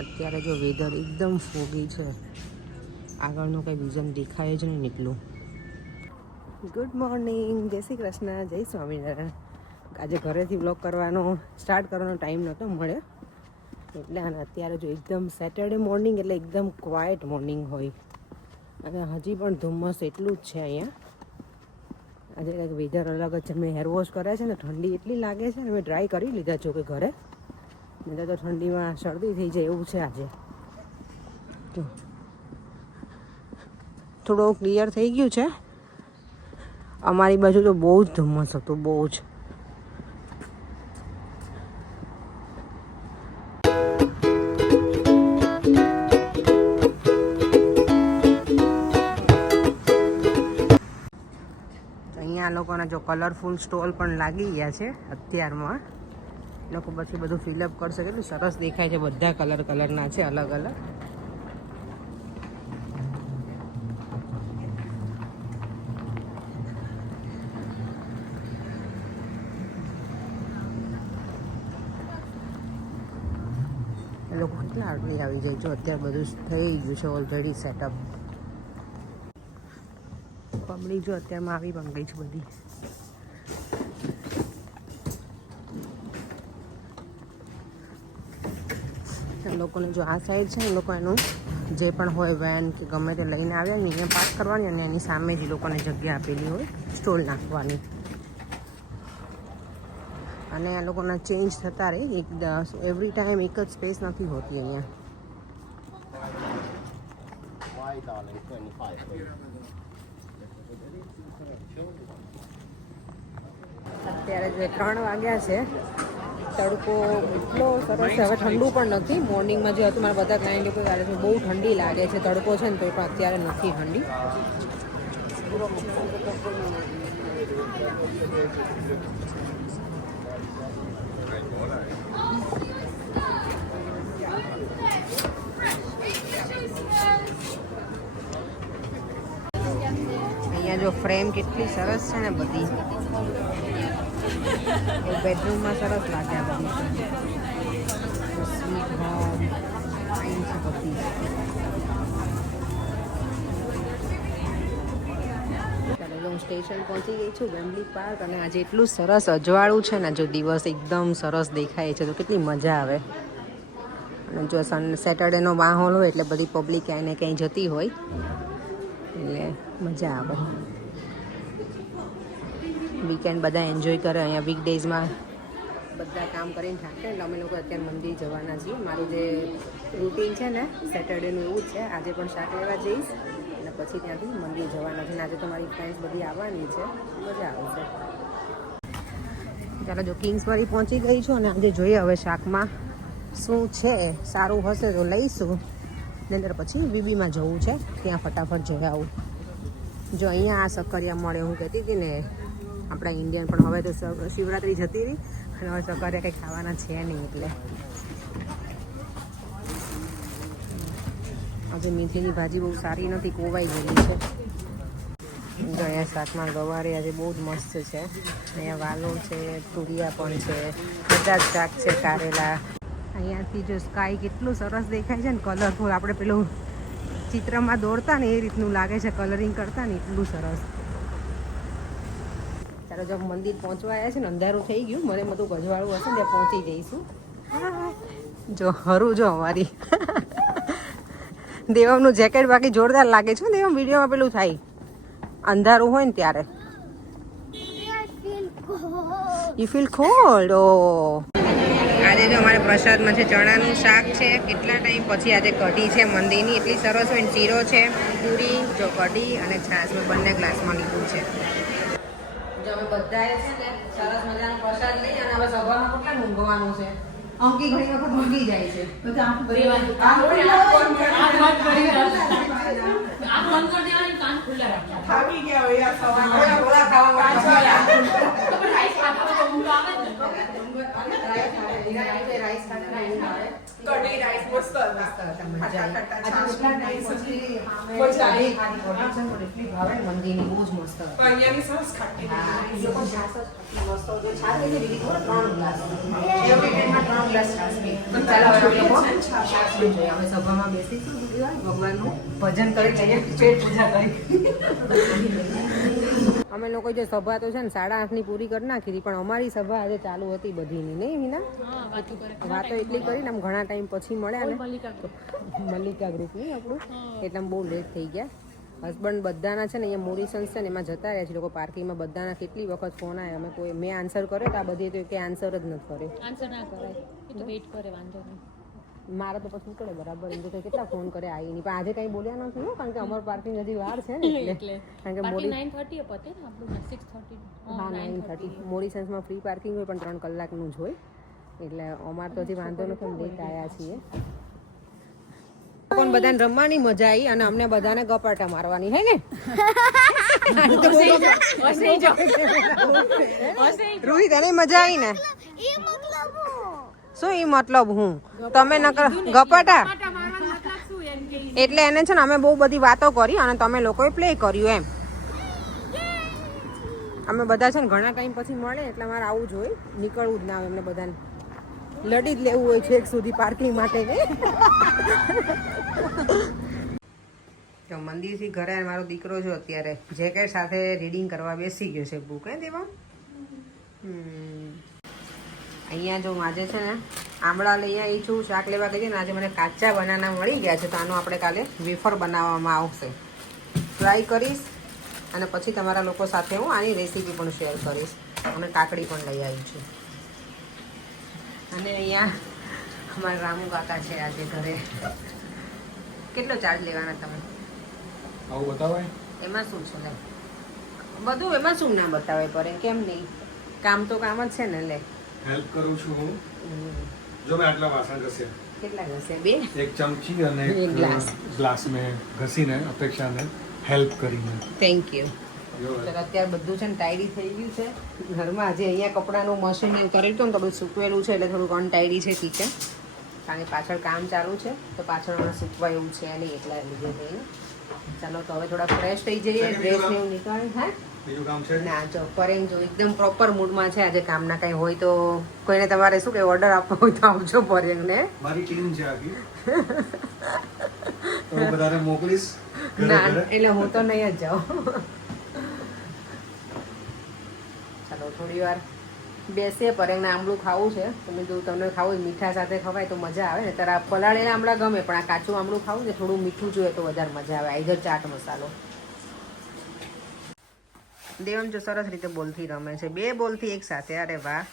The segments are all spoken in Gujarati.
અત્યારે જો વેધર એકદમ ફોગી છે, આગળનું કંઈ વિઝન દેખાય જ નહીં એટલું. ગુડ મોર્નિંગ, જય શ્રી કૃષ્ણ, જય સ્વામિનારાયણ. આજે ઘરેથી બ્લોગ કરવાનો સ્ટાર્ટ કરવાનો ટાઈમ નહોતો મળ્યો એટલે. અને અત્યારે જો એકદમ સેટરડે મોર્નિંગ એટલે એકદમ ક્વાઇટ મોર્નિંગ હોય અને હજી પણ ધુમ્મસ એટલું જ છે અહીંયા. આજે કંઈક વેધર અલગ જ છે. મેં હેર વોશ કર્યા છે ને, ઠંડી એટલી લાગે છે ને, મેં ડ્રાય કરી લીધા છો કે ઘરે, નહીં તો ઠંડીમાં શરદી થઈ જાય એવું છે આજે. તો થોડું ક્લિયર થઈ ગયું છે. અમારી બાજુ તો બહુ જ ધુમ્મસ હતું, બહુ જ. અહીંયા લોકોના જો કલરફુલ સ્ટોલ પણ લાગી ગયા છે અત્યારમાં. લોકો પછી બધું ફિલઅપ કરશે. કેટલું સરસ દેખાય છે, બધા કલરના છે, અલગ અલગ. લોકો કેટલા આગળ આવી જાય જો. અત્યારે બધું થઈ ગયું છે ઓલરેડી સેટઅપ. પબ્લિક જો અત્યારમાં આવી પણ ગઈ છે બધી. લોકોને જો આ સાઈડ છે ને, લોકો એનું જે પણ હોય વેન કે ગમે તે લઈને આવ્યા ને અહીંયા પાર્ક કરવાની, અને એની સામે જ લોકોને જગ્યા આપેલી હોય સ્ટોલ નાખવાની. અને આ લોકોના ચેન્જ થતા રહે, એવરી ટાઈમ એક જ સ્પેસ નથી હોતી અહીંયા. અત્યારે જે 3 વાગ્યા છે, તડકો એટલો સરસ છે. હવે ઠંડુ પણ નથી. મોર્નિંગમાં જે હતું મારા બધા ક્લાયન્ટ લોકો આવે છે, બહુ ઠંડી લાગે છે. તડકો છે ને તો પણ અત્યારે નથી ઠંડી. અહીંયા જો ફ્રેમ કેટલી સરસ છે ને બધી. બેડરૂમમાં સરસ લાગે આ બધી. સ્વીટ હોમ ફાઇન છે બધી. ચાલો હું સ્ટેશન પહોંચી ગઈ છું, વેમ્બલી પાર્ક. અને આજે એટલું સરસ અજવાળું છે ને, જો દિવસ એકદમ સરસ દેખાય છે તો કેટલી મજા આવે. અને જો સેટરડેનો માહોલ હોય એટલે બધી પબ્લિક ક્યાંય ને ક્યાંય જતી હોય એટલે મજા આવે. વીકેન્ડ બધા એન્જોય કરે. અહીંયા વીકડેઝમાં બધા કામ કરીને થાકે એટલે અમે લોકો અત્યારે મંદિર જવાના છીએ. મારું જે રૂટીન છે ને સેટરડેનું એવું જ છે. આજે પણ શાક લેવા જઈશ અને પછી ત્યાંથી મંદિર જવાના છે. અને આજે તો મારી ફ્રેન્ડ્સ બધી આવવાની છે, મજા આવશે. ચાલો જો કિંગ્સવાળી પહોંચી ગઈ છું અને આજે જોઈએ હવે શાકમાં શું છે. સારું હશે તો લઈશું, નહીંતર પછી બીબીમાં જવું છે, ત્યાં ફટાફટ જઈ આવું. જો અહીંયા આ સક્કરિયા મળે, હું કહેતી હતી ને આપણા ઇન્ડિયન, પણ હવે તો શિવરાત્રી જતી રહી અને હવે સક્કરિયા કંઈ ખાવાના છે નહીં. એટલે આજે મીઠીની ભાજી બહુ સારી નથી, કોવાઈ ગયેલી છે. જો અહીંયા શાકમાં ગવારે આજે બહુ જ મસ્ત છે. અહીંયા વાલો છે, તુરિયા પણ છે, બધા જ શાક છે, કારેલા. અહીંયાથી જો સ્કાય કેટલું સરસ દેખાય છે ને, કલરફુલ. આપણે પેલું ચિત્રમાં દોરતા ને એ રીતનું લાગે છે, કલરિંગ કરતા ને એટલું સરસ. ચાલો જો મંદિર પહોંચવા આવ્યા છે ને, અંધારું થઈ ગયું, મને બધું ગજવાળું હશે ને ત્યાં પહોંચી જઈશું. જો હરું જો અમારી દેવમનું જેકેટ બાકી જોરદાર લાગે છે. દેવમ વિડીયોમાં પેલું થાય અંધારું હોય ને ત્યારે. You feel cold? ઓ આજે જો અમારે પ્રસાદમાં છે ચણાનું શાક છે. કેટલા ટાઈમ પછી આજે કઢી છે મંદિરની, એટલી સરસ હોય ને. શીરો છે, પૂરી, જો કઢી અને છાશ મેં બંને ગ્લાસમાં લીધું છે. જો અમે બધાએ છે ને સરસ મજાનો પ્રસાદ લઈ અને હવે સભામાં કેટલા ઊંઘવાનું છે. અંકી ઘણી વખત ઊંઘી જાય છે. કઢી રાઈસ મસ્ત મંદિરની બહુ જ મસ્ત અહીંયાની સરસ ખાટી સભામાં બેસીશું ભગવાનનું ભજન કરી લઈએ પેટ પૂજા કરી અમે લોકો જે સભા તો છે ને 8:30ની પૂરી કરી નાખી હતી, પણ અમારી સભા આજે ચાલુ હતી બધીની, નહીં વિના? વાતો એટલી કરીને આમ ઘણા ટાઈમ પછી મળ્યા ને મલ્લિકા ગ્રુપની આપણું, એટલે આમ બહુ લેટ થઈ ગયા. હસબન્ડ બધાના છે ને અહીંયા મોરિસન્સ છે ને એમાં જતા રહ્યા છે લોકો પાર્કિંગમાં. બધાના કેટલી વખત ફોન આવ્યા, અમે કોઈ મેં આન્સર કર્યો તો આ બધી તો કે આન્સર જ નથી કર્યો. આન્સર ના કરાય, એ તો વેઇટ કરે, વાંધો નહીં. મારે તો પછી નીકળે બરાબર, એમ તો કેટલા ફોન કરે આવી નહીં, પણ આજે કંઈ બોલ્યા નથી હો, કારણ કે અમારું પાર્કિંગ હજી વાર છે ને એટલે. કારણ કે મોડી 9:30 પતે ને આપણું 6:30. હા 9:30 મોરિસન્સમાં ફ્રી પાર્કિંગ હોય પણ 3 કલાકનું જ હોય, એટલે અમારે તો હજી વાંધો નથી, લેટ આવ્યા છીએ. પણ બધાને રમવાની મજા આવી અને અમને બધાને ગપાટા મારવાની હે ને. રોહિત એને મજા આવી ને? શું ઈ મતલબ હું તમે નકર ગપાટા એટલે એને છે ને અમે બહુ બધી વાતો કરી અને તમે લોકોએ પ્લે કર્યું એમ. અમે બધા છે ને ઘણા ટાઈમ પછી મળે એટલે મારે આવું જ હોય, નીકળવું જ ના હોય, એમને બધાને લડી જ લેવું હોય છેક સુધી પાર્કિંગ માટે ને. તો મંદિરથી ઘરે મારો દીકરો જો અત્યારે જેકેટ સાથે રીડિંગ કરવા બેસી ગયો છે. બુક હે દેવા અહીંયા જો આજે છે ને આંબળા લઈ આવી છું, શાક લેવા ગઈ ને આજે મને કાચા બનાના મળી ગયા છે, તો આનો આપણે કાલે વેફર બનાવવામાં આવશે. ટ્રાય કરીશ અને પછી તમારા લોકો સાથે હું આની રેસીપી પણ શેર કરીશ. અને કાકડી પણ લઈ આવી છું. અને અહીંયા અમારા રામુ કાકા છે આજે ઘરે. કેટલો ચાર્જ લેવાના તમે? આવું બતાવાય? એમાં શું છે લે, બધું એમાં શું ના બતાવે પર કેમ નહીં, કામ તો કામ જ છે ને. લે હેલ્પ કરું છું હું. જો મેં આટલા વાસણ ઘસ્યા. કેટલા ઘસે? 2. એક ચમચી અને એક ગ્લાસ મેં ઘસીને અપેક્ષાને હેલ્પ કરીને. Thank you. અત્યારે બધું છે ને ટાઈડી થઈ ગયું છે ઘરમાં. આજે અહીંયા કપડાનું મશીન એવું કર્યું હતું ને તો બધું સૂકવેલું છે એટલે થોડુંક અનટાઈડી છે કિચન, કારણ કે પાછળ કામ ચાલુ છે તો પાછળ હમણાં સૂકવા એવું છે નહીં, એટલા લીધે થઈને. ચાલો તો હવે થોડા ફ્રેશ થઈ જઈએ, ડ્રેસ ને એવું નીકળી. હા બીજું કામ છે ના જો પરેંગ જો એકદમ પ્રોપર મૂડમાં છે આજે. કામના કંઈ હોય તો કોઈને તમારે શું કે ઓર્ડર આપવો હોય તો આપજો પરેંગને. મારી ટીમ છે આખી તો બધાને મોકલીશ. ના એટલે હું તો નહીં જ જાઉં. ચાલો થોડી વાર બેસીએ. પરેંગને આંબળું ખાવું છે, તમે જો તમને ખાવું મીઠા સાથે ખવાય તો મજા આવે ને. તારા પલાળેલા આંબળા ગમે પણ આ કાચું આંબળું ખાવું ને થોડું મીઠું જોઈએ તો વધારે મજા આવે. આઈધર ચાટ મસાલો. દેવમ જો સરસ રીતે બોલથી રમે છે, 2 બોલથી એક સાથે. અરે વાહ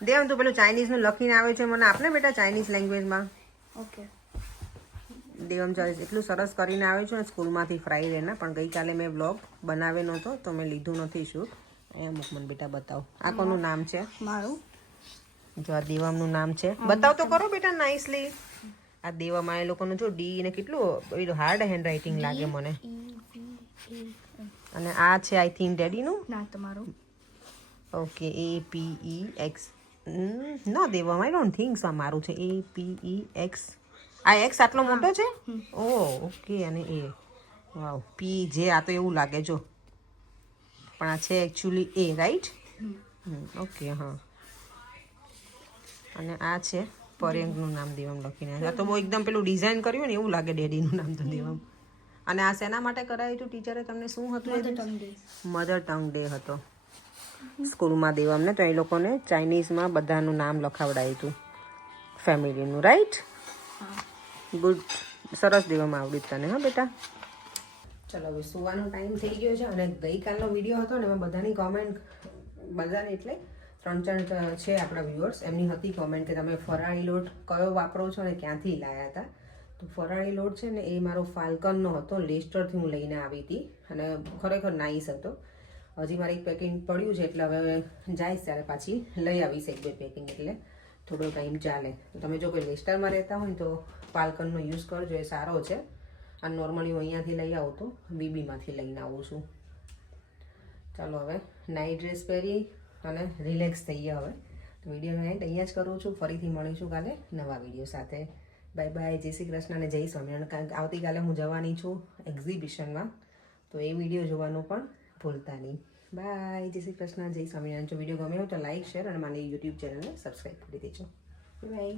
દેવમ, તું પેલું ચાઇનીઝનું લખીને આવે છે મને આપને બેટા, ચાઇનીઝ લેંગ્વેજમાં. ઓકે. દેવમ ચાલીસ એટલું સરસ કરીને આવે છે સ્કૂલમાંથી ફ્રાઈડેના, પણ ગઈકાલે મેં બ્લોગ બનાવ્યો નહોતો તો મેં લીધું નથી શૂટ. અહીંયા મૂક મને બેટા, બતાવો આ કોનું નામ છે? મારું. જો આ દેવમનું નામ છે, બતાવ તો કરો બેટા નાઇસલી. આ દેવમ આ એ લોકોનું જો ડી ને કેટલું હાર્ડ હેન્ડ રાઇટિંગ લાગે મને. અને આ છે આઈ થિંક ડેડીનું. ના તમારું. Okay APEX. ના Devam I don't think so મારું છે APEX. આ એક્સ આટલો મોટો છે? Oh okay. અને એ વાવ PJ આ તો એવું લાગે જો, પણ આ છે એકચ્યુઅલી એ, રાઈટ? ઓકે હા. અને આ છે પરેંગનું નામ દેવમ લખીને. આ તો બહુ એકદમ પેલું ડિઝાઇન કર્યું ને એવું લાગે ડેડીનું નામ તો દેવમ. અને આ શેના માટે કરાવ્યું હતું ટીચરે તમને? શું હતું? મધર ટંગ ડે હતો સ્કૂલમાં દેવમને, તો એ લોકોને ચાઇનીઝમાં બધાનું નામ લખાવડાવ્યું હતું ફેમિલીનું, રાઈટ? ગુડ. સરસ દેવામાં આવડ્યું તને હા બેટા. ચલો હવે સુવાનો ટાઈમ થઈ ગયો છે. અને ગઈકાલનો વિડીયો હતો ને એમાં બધાની કોમેન્ટ, બધાને એટલે 3-4 છે આપણા વ્યુઅર્સ, એમની હતી કોમેન્ટ કે તમે ફરાળી લોટ કયો વાપરો છો ને ક્યાંથી લાવ્યા હતા. તો ફરાળી લોટ છે ને એ મારો ફાલ્કનનો હતો, લેસ્ટરથી હું લઈને આવી હતી અને ખરેખર નાઈસ હતો. હજી મારે એક પેકિંગ પડ્યું છે એટલે હવે જઈશ ત્યારે પાછી લઈ આવીશ 1-2 પેકિંગ, એટલે થોડો ટાઈમ ચાલે. તમે જો કોઈ લેસ્ટરમાં રહેતા હોય ને તો ફાલ્કનનો યુઝ કરજો, એ સારો છે. આ નોર્મલી હું અહીંયાથી લઈ આવું તો બીબીમાંથી લઈને આવું છું. ચાલો હવે નાઇટ ડ્રેસ પહેરી અને રિલેક્સ થઈએ હવે. તો વિડીયોનો એન્ડ અહીંયા જ કરું છું. ફરીથી મળીશું કાલે નવા વિડીયો સાથે. બાય બાય, જય શ્રી કૃષ્ણ અને જય સ્વામિનારાયણ. કારણ કે આવતીકાલે હું જવાની છું એક્ઝિબિશનમાં, તો એ વિડીયો જોવાનું પણ ભૂલતા નહીં. બાય, જય શ્રી કૃષ્ણ, જય સ્વામિનારાયણ. જો વિડીયો ગમ્યો હોય તો લાઈક, શેર અને મારી યુટ્યુબ ચેનલને સબસ્ક્રાઈબ કરી દેજો. બાય.